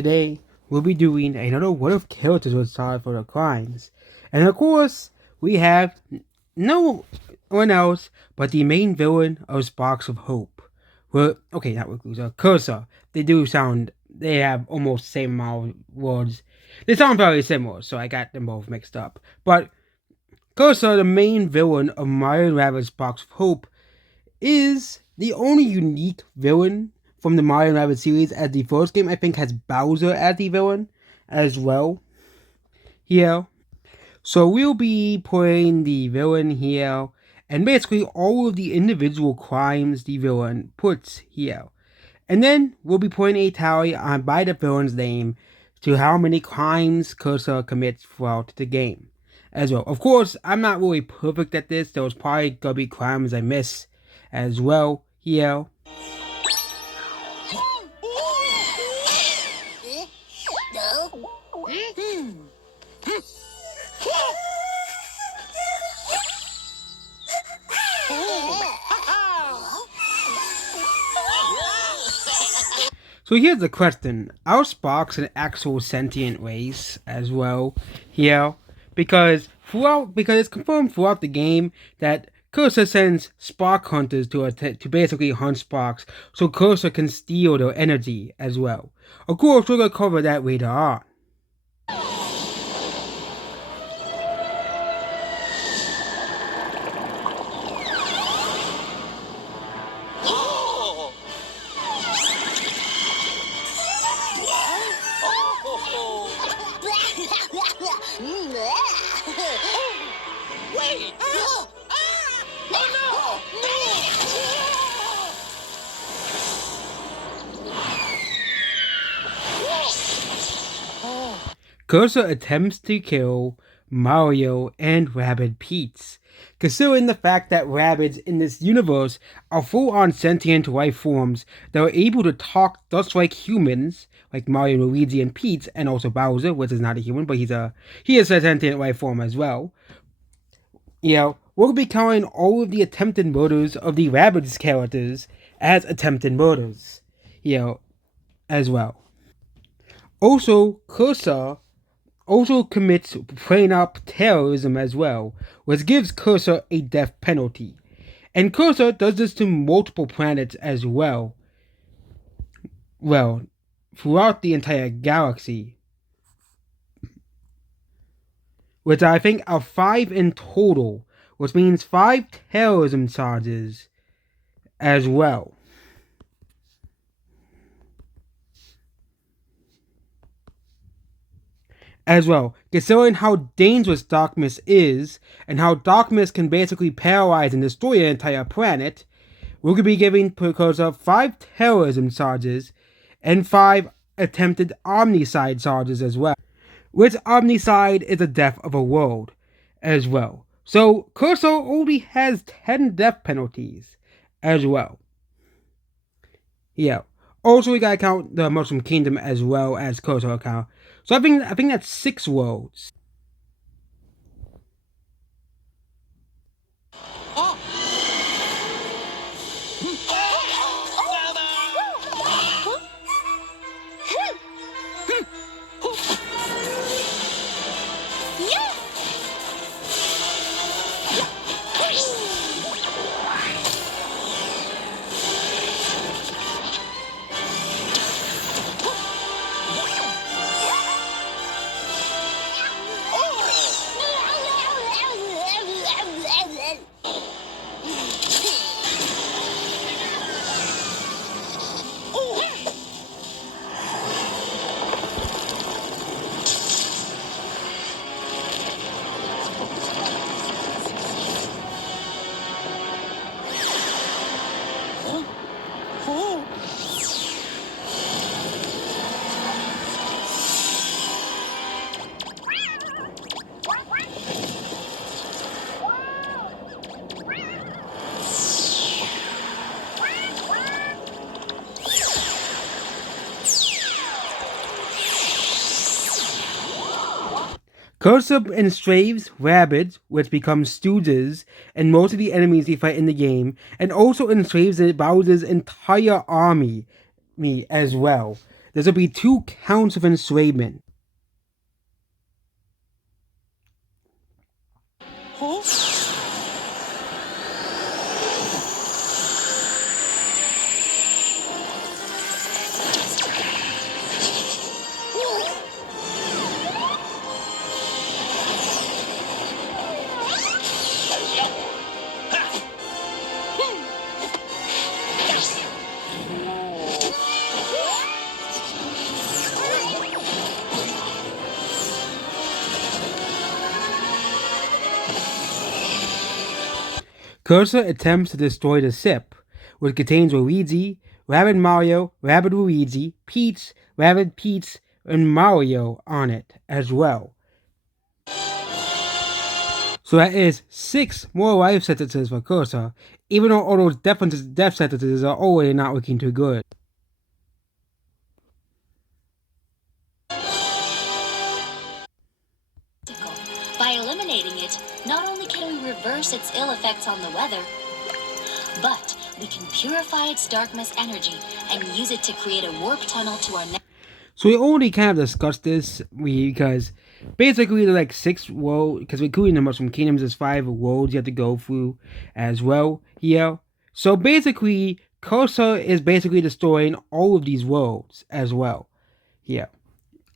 Today, we'll be doing another What If characters were sorry for their crimes. And of course, we have no one else but the main villain of Sparks of Hope. Well, okay, not Reclusa, Cursa. They have almost the same amount of words. They sound very similar, so I got them both mixed up. But Cursa, the main villain of Mario & Rabbids Sparks of Hope, is the only unique villain from the Mario & Rabbids series, as the first game I think has Bowser as the villain as well here. So we'll be putting the villain here and basically all of the individual crimes the villain puts here. And then we'll be putting a tally on by the villain's name to how many crimes Cursa commits throughout the game as well. Of course, I'm not really perfect at this. There's probably gonna be crimes I miss as well here. So here's the question: are Sparks an actual sentient race as well here? Because it's confirmed throughout the game that Cursa sends Spark hunters to basically hunt Sparks, so Cursa can steal their energy as well. Of course, we're gonna cover that later on. Wait! Oh no! Cursa attempts to kill Mario and Rabbid Pete's. Considering the fact that Rabbids in this universe are full-on sentient life forms that are able to talk just like humans, like Mario, Luigi, and Peach, and also Bowser, which is not a human, but he is a sentient life form as well. We're going to be counting all of the attempted murders of the Rabbids characters as attempted murders, as well. Also, Cursa also commits playing up terrorism as well, which gives Cursa a death penalty. And Cursa does this to multiple planets as well. Well, throughout the entire galaxy. Which I think are 5 in total, which means 5 terrorism charges as well. Considering how dangerous darkness is, and how darkness can basically paralyze and destroy an entire planet, we're going to be giving Cursa 5 terrorism charges and 5 attempted omnicide charges as well. Which omnicide is the death of a world as well. So Cursa only has 10 death penalties as well. Also, we gotta count the Mushroom Kingdom as well as Cursa account. So I think that's 6 worlds. Cursa enslaves Rabbids, which become stooges, and most of the enemies he fight in the game, and also enslaves Bowser's entire army as well. This will be 2 counts of enslavement. Huh? Cursa attempts to destroy the ship, which contains Luigi, Rabbid Mario, Rabbid Luigi, Peach, Rabbid Peach, and Mario on it as well. So that is 6 more life sentences for Cursa, even though all those death sentences are already not looking too good. By eliminating it, not only can we reverse its ill effects on the weather, but we can purify its darkness energy and use it to create a warp tunnel to our next. So we already kind of discussed this because basically there's like 6 worlds, because including the Mushroom Kingdoms, there's 5 worlds you have to go through as well here. So basically, Cursa is basically destroying all of these worlds as well here.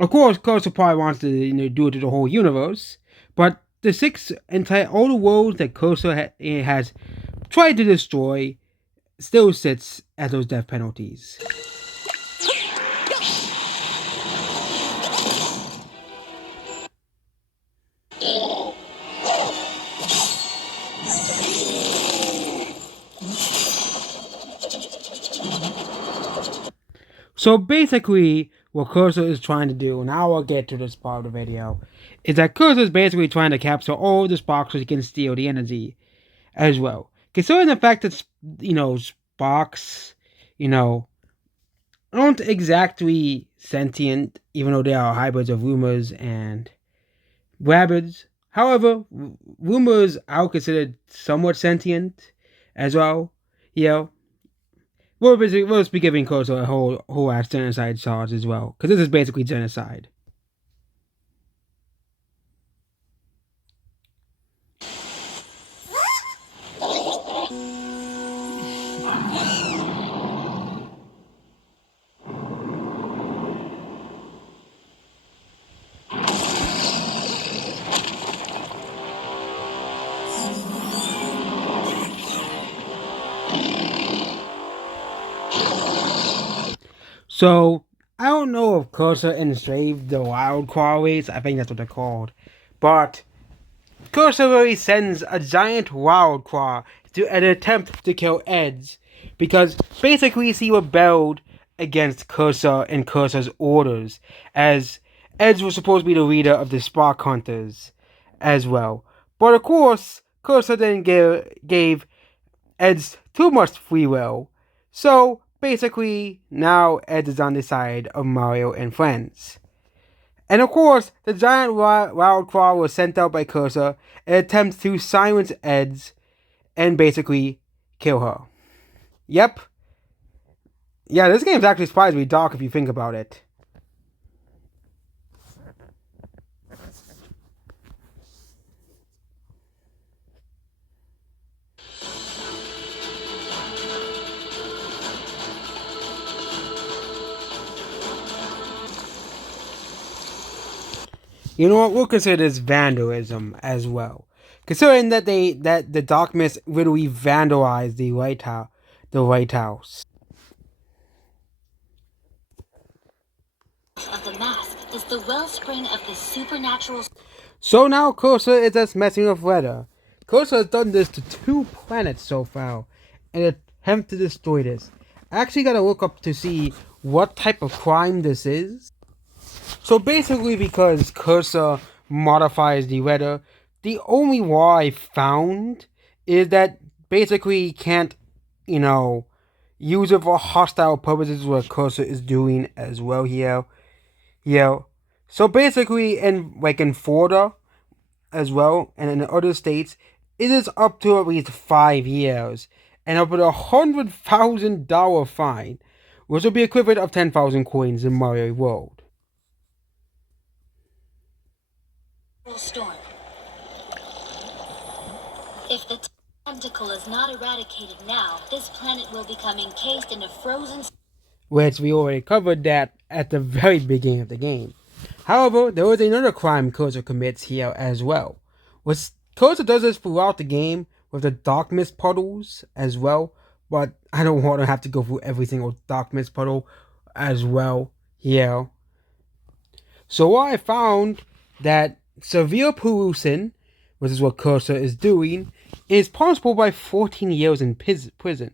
Of course, Cursa probably wants to do it to the whole universe, but the all the worlds that Cursa has tried to destroy still sits at those death penalties. So basically, what Cursa is trying to do, and I will get to this part of the video, is that Cursa is basically trying to capture all of the sparks so he can steal the energy as well. Considering the fact that, sparks, aren't exactly sentient, even though they are hybrids of rumors and rabbits. However, rumors are considered somewhat sentient as well. We'll just be giving Koso a whole ass genocide charge as well, because this is basically genocide. So, I don't know if Cursa enslaved the wild crawlies, I think that's what they're called, but Cursa really sends a giant wild craw to an attempt to kill Eds, because basically he rebelled against Cursa and Cursa's orders, as Eds was supposed to be the leader of the Spark Hunters as well. But of course, Cursa then gave Eds too much free will, so basically, now Ed is on the side of Mario and friends. And of course, the giant wild craw was sent out by Cursa in attempts to silence Ed's and basically kill her. Yep. Yeah, this game's actually surprisingly dark if you think about it. You know what? We'll consider this vandalism as well, considering that the Dark Mist literally vandalized the White House. Of the mask is the wellspring of the supernatural. So now Cursa is just messing with weather. Cursa has done this to 2 planets so far in an attempt to destroy this. I actually gotta look up to see what type of crime this is. So basically, because Cursa modifies the weather, the only law I found is that basically can't, use it for hostile purposes, what Cursa is doing as well here. So basically, in Florida as well, and in other states, it is up to at least 5 years and up to $100,000 fine, which will be equivalent of 10,000 coins in Mario World. Storm. If the tentacle is not eradicated now, this planet will become encased in a frozen. Which we already covered that at the very beginning of the game. However, there is another crime Cursa commits here as well. Which Cursa does this throughout the game with the dark mist puddles as well, but I don't want to have to go through every single dark mist puddle as well here. So I found that severe pollution, which is what Cursa is doing, is punishable by 14 years in prison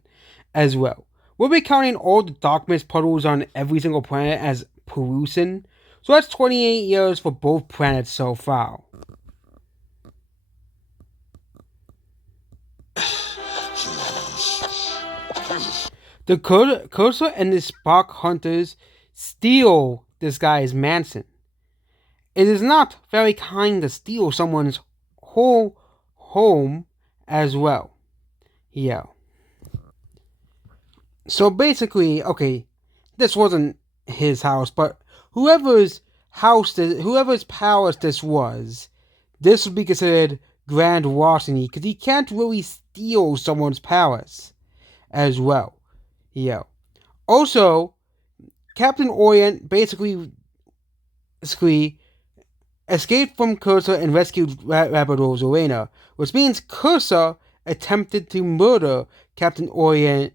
as well. We'll be counting all the dark mist puddles on every single planet as pollution, so that's 28 years for both planets so far. The Cursa and the Spark Hunters steal this guy's mansion. It is not very kind to steal someone's whole home as well. Yeah. So basically, okay, this wasn't his house, but whoever's palace this was, this would be considered grand larceny because he can't really steal someone's palace as well. Yeah. Also, Captain Orient basically escaped from Cursa and rescued Rabador's arena, which means Cursa attempted to murder Captain Orient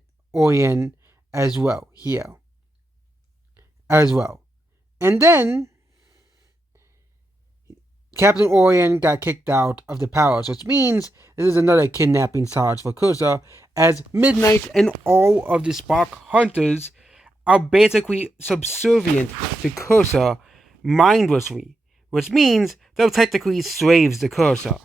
as well here. As well. And then Captain Orient got kicked out of the palace, which means this is another kidnapping charge for Cursa, as Midnight and all of the Spark Hunters are basically subservient to Cursa mindlessly, which means they're technically slaves to Cursa.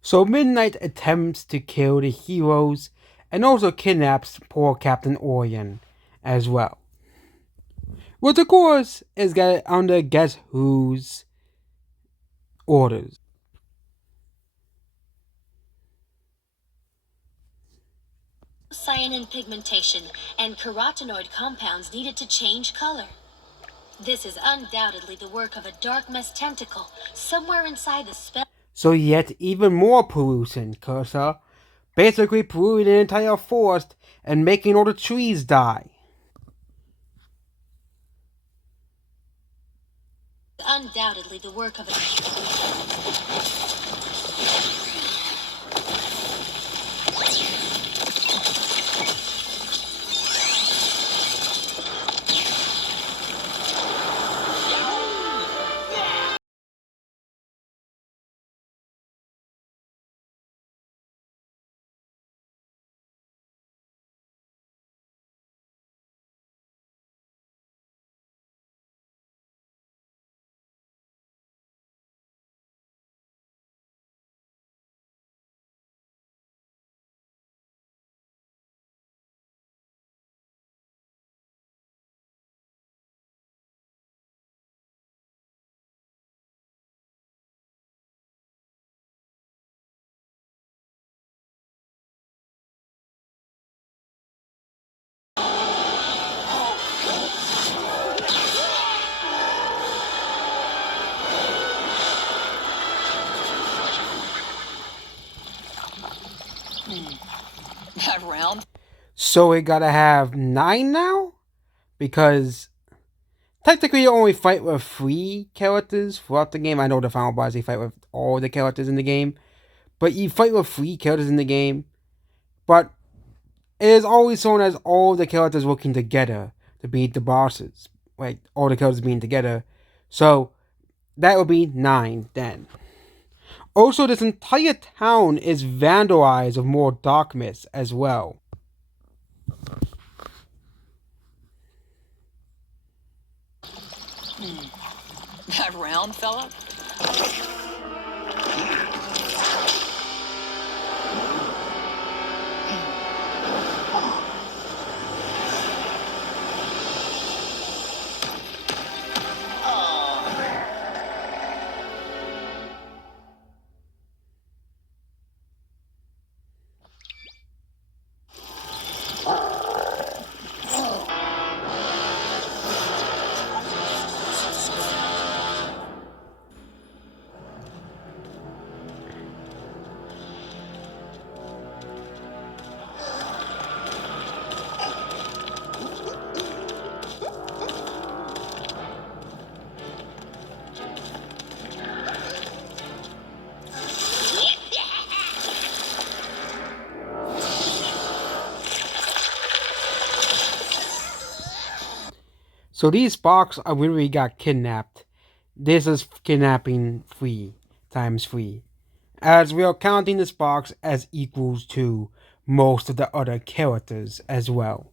So Midnight attempts to kill the heroes and also kidnaps poor Captain Orient as well. Which of course is under Guess Who's orders. Cyanin pigmentation and carotenoid compounds needed to change color. This is undoubtedly the work of a dark mist tentacle somewhere inside the spell. So yet even more pollution, Cursa. Basically polluting the entire forest and making all the trees die. Undoubtedly the work of a... That round? So we gotta have 9 now? Because technically you only fight with 3 characters throughout the game. I know the final boss you fight with all the characters in the game. But you fight with 3 characters in the game. But it is always shown as all the characters working together to beat the bosses. Like, all the characters being together. So, that would be 9 then. Also, this entire town is vandalized with more dark mist as well. That round fella? So these sparks are when we got kidnapped. This is kidnapping free times three, as we are counting the sparks as equals to most of the other characters as well.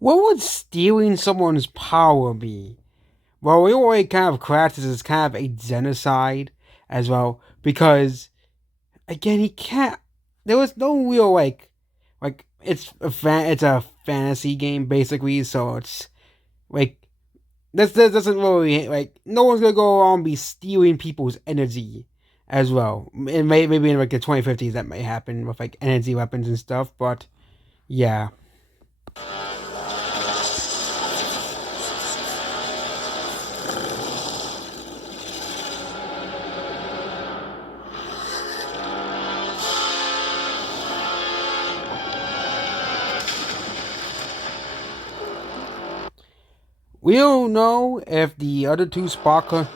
What would stealing someone's power be? Well, we already kind of classed this as kind of a genocide as well, because again, he can't. There was no real it's a fantasy game basically, so it's like this doesn't really no one's gonna go around and be stealing people's energy as well. Maybe in like the 2050s that may happen with like energy weapons and stuff, but yeah. We don't know if the other two Sparker.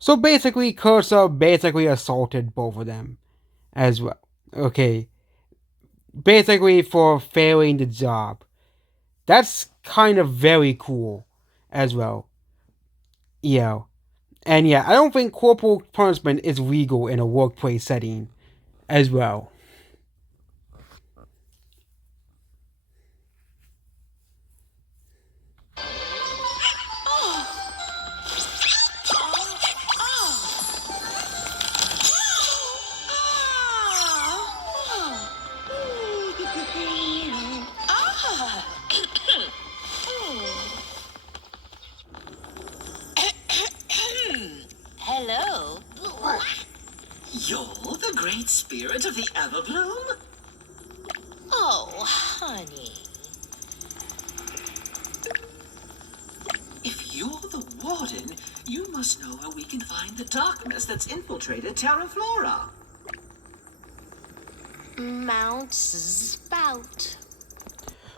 So basically, Cursa basically assaulted both of them as well. Okay, basically for failing the job. That's kind of very cool as well. Yeah. And yeah, I don't think corporal punishment is legal in a workplace setting as well. Hello. You're the great spirit of the Everbloom? Oh, honey. If you're the warden, you must know where we can find the darkness that's infiltrated Terra Flora. Mount Spout.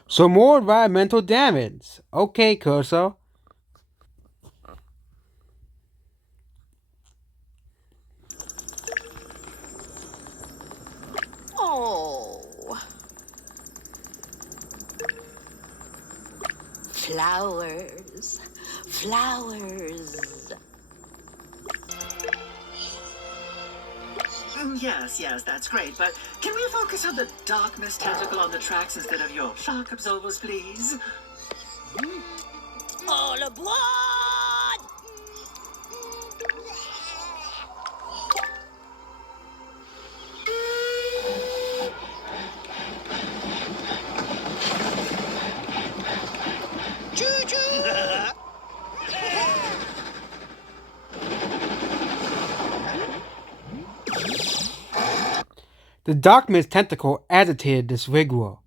So more environmental damage. Okay, Cursa. Oh. Flowers. Flowers. Yes, that's great, but can we focus on the darkness tentacle on the tracks instead of your shock absorbers, please? All aboard! The Darkmist tentacle agitated this Rigua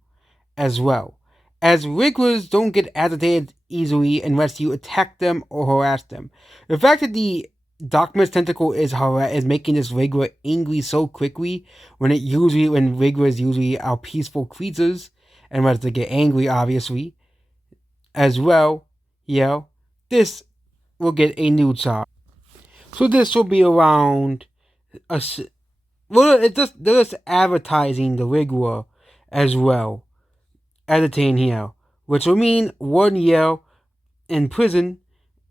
as well, as Riguas don't get agitated easily unless you attack them or harass them. The fact that the Darkmist tentacle is making this Rigua angry so quickly when Riguas usually are peaceful creatures, and once they get angry, obviously, as well, yeah, this will get a new charge. So this will be around a well, they're just advertising the Rigua as well, editing here, which will mean 1 year in prison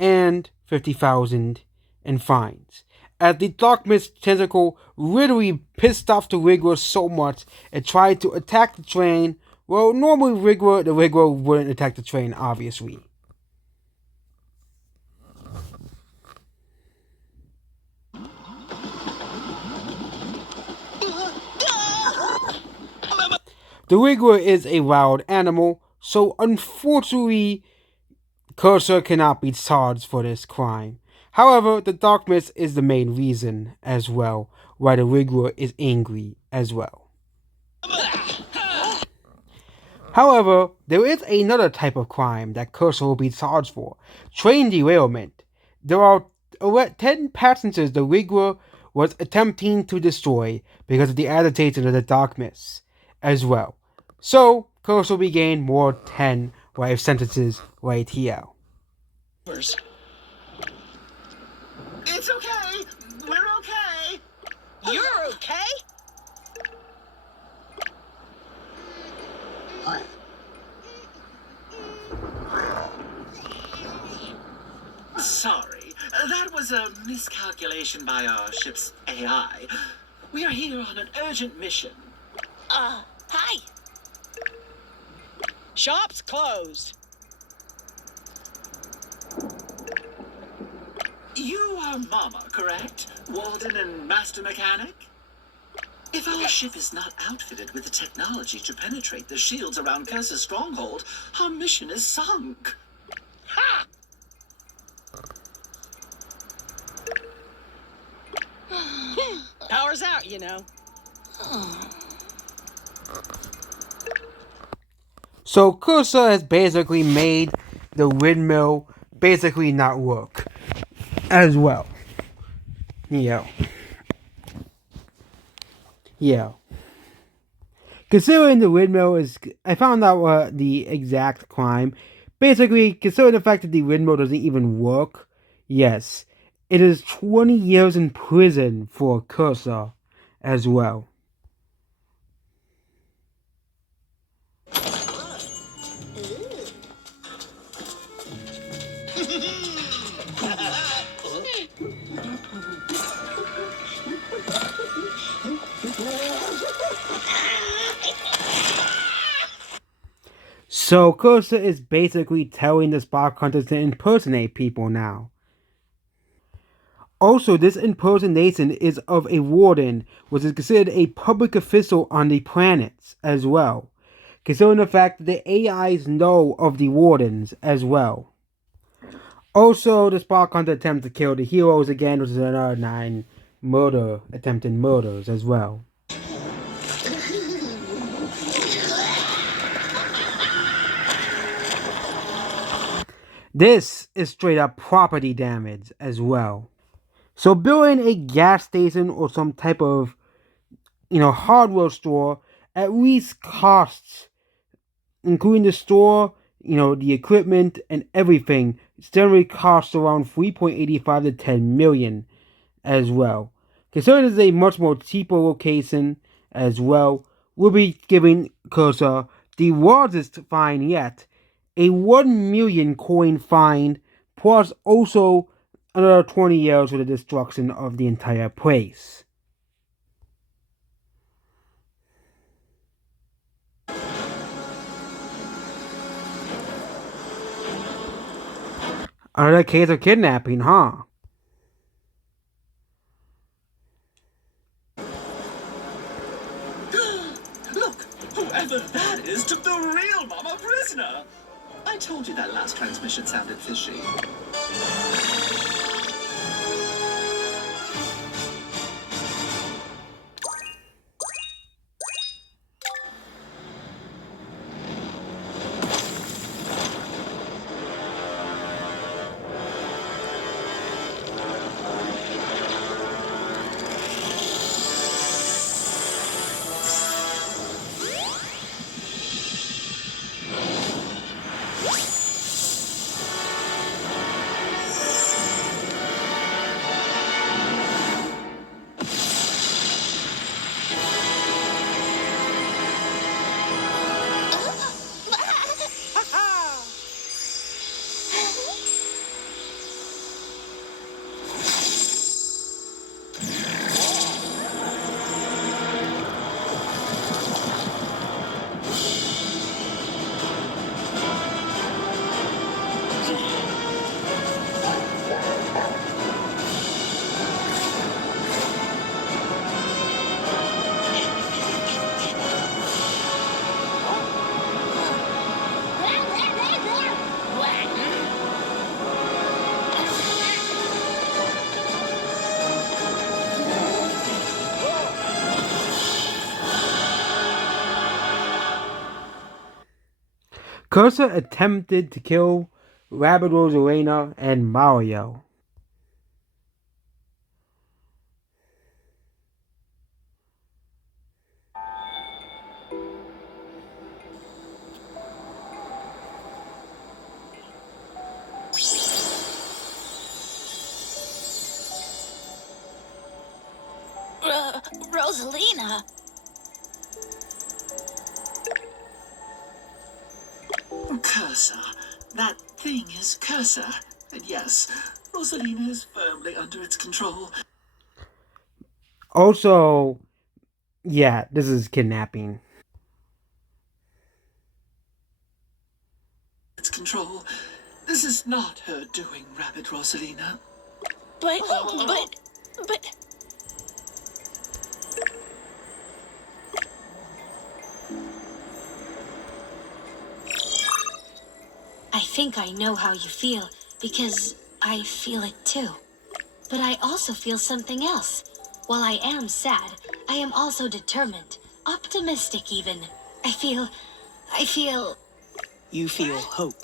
and 50,000 in fines. As the Darkmist tentacle literally pissed off the Rigua so much, it tried to attack the train. Well, normally the Rigua wouldn't attack the train, obviously. The Rigua is a wild animal, so unfortunately, Cursa cannot be charged for this crime. However, the dark mist is the main reason as well why the Rigua is angry as well. However, there is another type of crime that Cursa will be charged for: train derailment. There are 10 passengers the Rigua was attempting to destroy because of the agitation of the dark mist as well. So, Curse will be gained more 10 life sentences right here. It's okay. We're okay. You're okay? Sorry, that was a miscalculation by our ship's AI. We are here on an urgent mission. Hi. Shop's closed. You are Mama, correct? Walden and Master Mechanic? If our ship is not outfitted with the technology to penetrate the shields around Cursa's stronghold, our mission is sunk. Ha! Power's out, you know. So Cursa has basically made the windmill basically not work as well. Yeah. Considering the windmill is, I found out the exact crime. Basically, considering the fact that the windmill doesn't even work, yes, it is 20 years in prison for Cursa as well. So Cursa is basically telling the Spark Hunters to impersonate people now. Also, this impersonation is of a warden, which is considered a public official on the planets as well, considering the fact that the AIs know of the wardens as well. Also, the Spark Hunter attempts to kill the heroes again, which is another 9 attempted murders as well. This is straight up property damage as well. So building a gas station or some type of, hardware store at least costs, including the store, the equipment and everything, generally costs around 3.85 to 10 million as well. Considering this is a much more cheaper location as well, we'll be giving Cursa the largest fine yet, a 1 million coin fine, plus also another 20 years for the destruction of the entire place. Another case of kidnapping, huh? Look, whoever that is took the real Mama prisoner. I told you that last transmission sounded fishy. Cursa attempted to kill Rabbit Rosalina and Mario. Rosalina. Cursa. That thing is Cursa. And yes, Rosalina is firmly under its control. Also, yeah, this is kidnapping. Its control. This is not her doing, Rabbit Rosalina. But. I think I know how you feel, because I feel it too. But I also feel something else. While I am sad, I am also determined, optimistic even. I feel... You feel hope.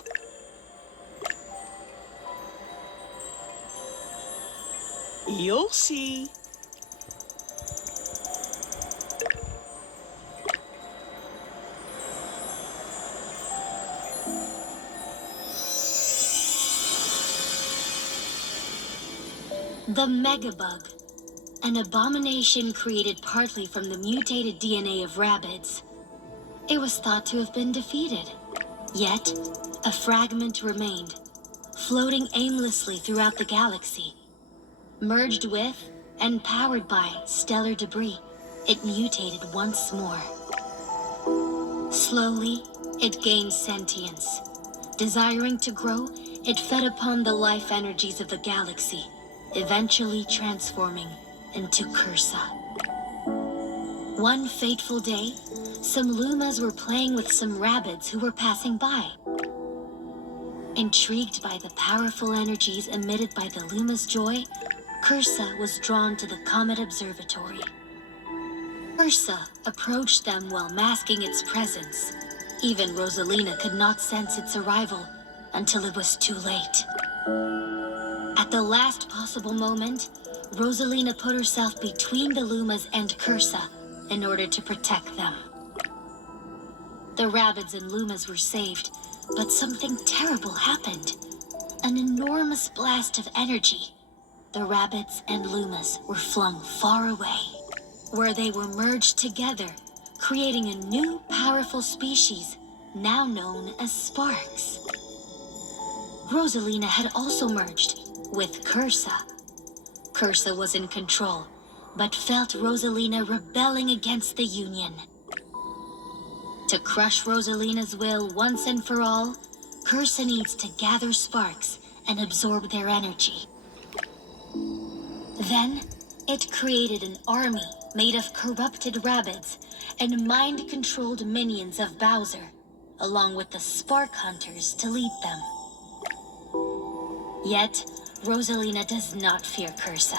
You'll see. The Megabug. An abomination created partly from the mutated DNA of rabbits. It was thought to have been defeated. Yet, a fragment remained, floating aimlessly throughout the galaxy. Merged with and powered by stellar debris, it mutated once more. Slowly, it gained sentience. Desiring to grow, it fed upon the life energies of the galaxy, eventually transforming into cursa. One fateful day, some Lumas were playing with some rabbits who were passing by. Intrigued by the powerful energies emitted by the Luma's joy, Cursa was drawn to the Comet Observatory. Cursa approached them while masking its presence. Even Rosalina could not sense its arrival until it was too late. At the last possible moment, Rosalina put herself between the Lumas and Cursa in order to protect them. The rabbits and Lumas were saved, but something terrible happened. An enormous blast of energy. The rabbits and Lumas were flung far away, where they were merged together, creating a new powerful species, now known as sparks. Rosalina had also merged with Cursa. Cursa was in control, but felt Rosalina rebelling against the Union. To crush Rosalina's will once and for all, Cursa needs to gather sparks and absorb their energy. Then, it created an army made of corrupted rabbits and mind-controlled minions of Bowser, along with the Spark Hunters to lead them. Yet, Rosalina does not fear Cursa.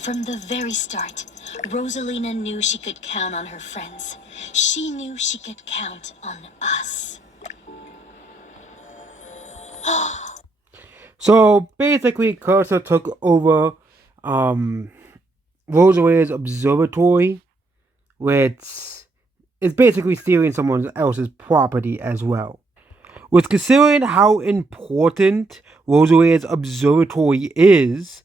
From the very start, Rosalina knew she could count on her friends. She knew she could count on us. So basically, Cursa took over Rosalina's observatory, which is basically stealing someone else's property as well. With considering how important Rosalina's observatory is,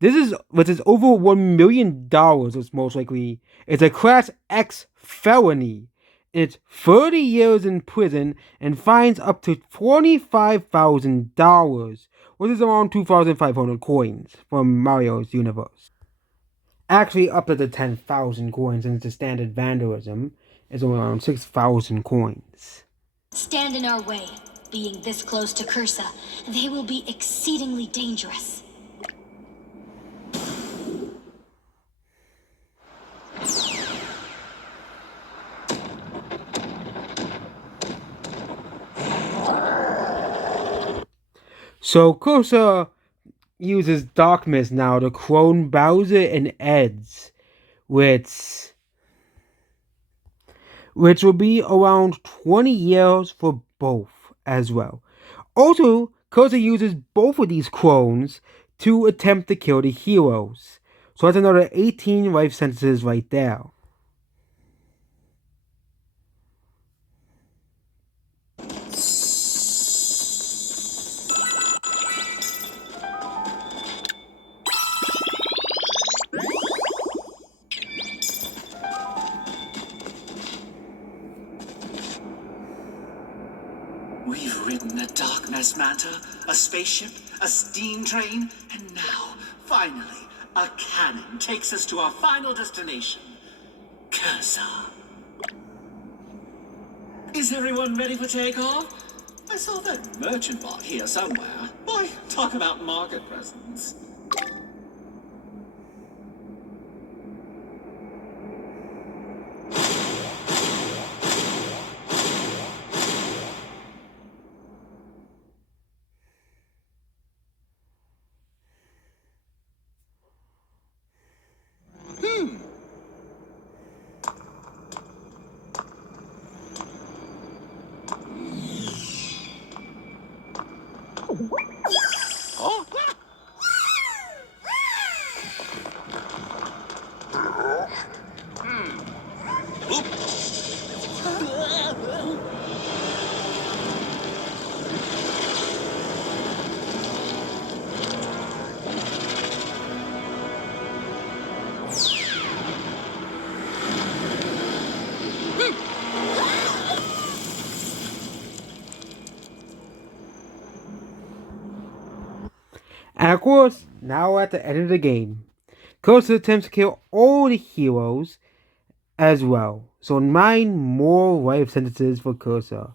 this is which is over $1 million. It's most likely it's a Class X felony. It's 30 years in prison and fines up to $25,000, which is around 2,500 coins from Mario's universe. Actually, up to the 10,000 coins, since the standard vandalism is around 6,000 coins. Stand in our way. Being this close to Cursa, they will be exceedingly dangerous. So Cursa uses Dark Mist now to clone Bowser and Eds, which will be around 20 years for both. as well. Also, cursa uses both of these clones to attempt to kill the heroes. So that's another 18 life sentences right there. We've ridden a dark mass matter, a spaceship, a steam train, and now, finally, a cannon takes us to our final destination, Cursa. Is everyone ready for takeoff? I saw that merchant bot here somewhere. Boy, talk about market presence. And of course, now we're at the end of the game. Cursa attempts to kill all the heroes as well. So 9 more life sentences for Cursa.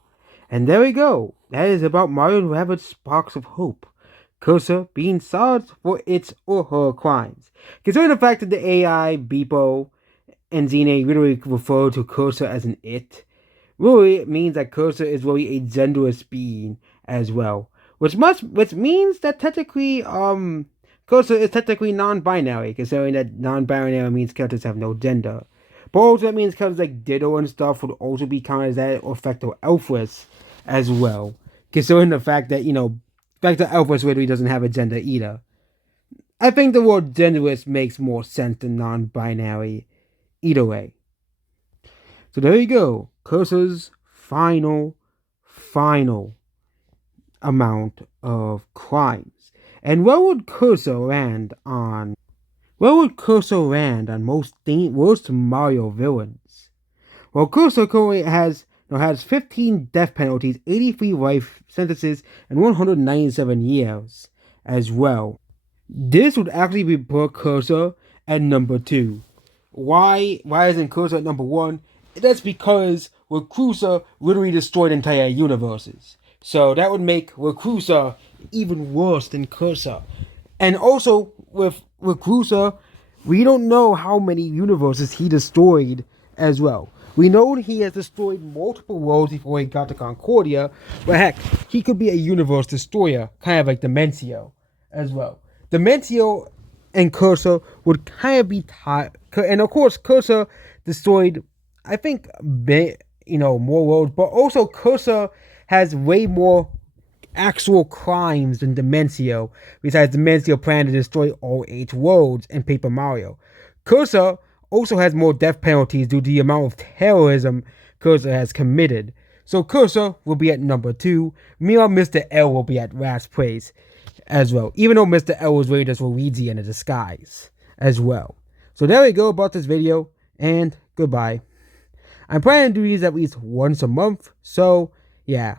And there we go. That is about Mario & Rabbids Sparks of Hope. Cursa being charged for its or her crimes. Considering the fact that the AI, Beepo, and Xene literally refer to Cursa as an it, really it means that Cursa is really a genderless being as well. Which means that technically, Cursa is technically non-binary, considering that non-binary means characters have no gender. But also that means characters like Ditto and stuff would also be counted as that, or Facto Alphas as well. Considering the fact that, Facto Alphas literally doesn't have a gender either. I think the word genderless makes more sense than non-binary either way. So there you go. Cursa's final amount of crimes. And where would Cursa land on worst Mario villains? Well, Cursa currently has 15 death penalties, 83 life sentences, and 197 years as well. This would actually be put Cursa at number 2. Why isn't Cursa at number 1? That's because Reclusa literally destroyed entire universes. So that would make Reclusa even worse than Cursa. And also, with Reclusa, we don't know how many universes he destroyed as well. We know he has destroyed multiple worlds before he got to Concordia, but heck, he could be a universe destroyer, kind of like Dementio as well. Dementio and Cursa would kind of be tied, and of course, Cursa destroyed, I think, more worlds, but also Cursa has way more actual crimes than Dementio, besides Dementio planning to destroy all 8 worlds in Paper Mario. Cursa also has more death penalties due to the amount of terrorism Cursa has committed. So Cursa will be at number 2. Meanwhile, Mr. L will be at last place as well, even though Mr. L was really just Luigi in a disguise as well. So there we go about this video, and goodbye. I'm planning to do these at least once a month, so yeah.